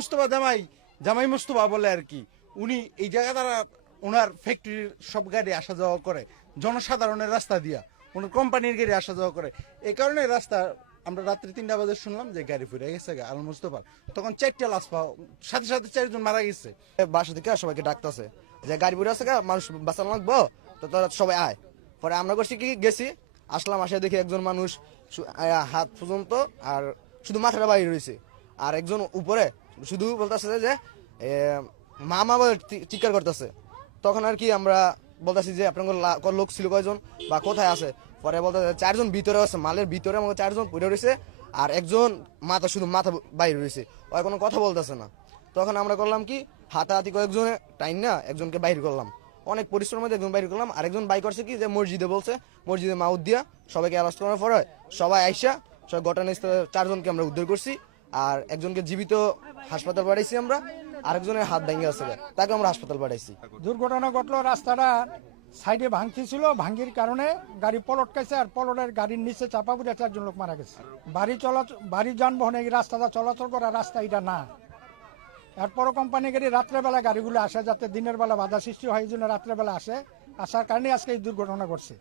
মোস্তফা জামাই মোস্তফা বলে আর কি, উনি এই জায়গা দ্বারা ওনার ফ্যাক্টরির সব গাড়ি আসা যাওয়া করে, জনসাধারণের রাস্তা দিয়া ওনার কোম্পানির গাড়ি আসা যাওয়া করে। এই কারণে রাস্তা আমরা রাত্রি 3টা বাজে শুনলাম যে গাড়ি ফুরে গেছে আল মোস্তফার, তখন 4টা লাশ পাওয়া, সাথে সাথে 4জন মারা গেছে। বাসা থেকে সবাইকে ডাকতেছে যে গাড়ি ফুরে আছে, মানুষ বাঁচানো লাগবো, তো তারা সবাই আয়। পরে আমরা করছি কি, গেছি, আসলাম, আসে দেখি একজন মানুষ হাত পর্যন্ত আর শুধু মাথাটা বাইরে রয়েছে, আর একজন উপরে শুধু বলতেছে যে মামা বলে চিৎকার করতেছে। তখন আর কি আমরা বলতেছি যে আপনার লোক ছিল কয়জন বা কোথায় আছে। পরে বলতে 4জন ভিতরে আছে, মালের ভিতরে আমাকে 4জন পড়ে রয়েছে, আর একজন শুধু মাথা বাইরে রয়েছে, ও কোনো কথা বলতেছে না। তখন আমরা করলাম কি, হাতাহাতি কয়েকজনে টাইম না একজনকে বাইর করলাম, অনেক পরিশ্রমের একজন বাইর করলাম। আর একজন বাই করছে কি যে মসজিদে বলছে, মসজিদে মাউদ দিয়া সবাইকে অ্যারেস্ট করার পরে সবাই আইসা সব ঘটনাস্থলে 4জনকে আমরা উদ্ধার করছি, আর একজনকে জীবিত হাসপাতাল পাঠাইছি আমরা, আরেকজনের হাত ভেঙে আছে, তাকে আমরা হাসপাতাল পাঠাইছি। দুর্ঘটনা ঘটলো, রাস্তাটা সাইডে ভাঙতি ছিল, ভাঙ্গির কারণে গাড়ি পলট খাইছে, আর পলটের গাড়ির নিচে চাপা পড়ে 4জন লোক মারা গেছে। বাড়ি যানবাহনে এই রাস্তাটা চলাচল করা রাস্তা এটা না। এরপরও কোম্পানি গাড়ি রাত্রেবেলা গাড়িগুলো আসে, যাতে দিনের বেলা বাধা সৃষ্টি হয়, এই জন্য রাত্রেবেলা আসে, আসার কারণে আজকে এই দুর্ঘটনা ঘটছে।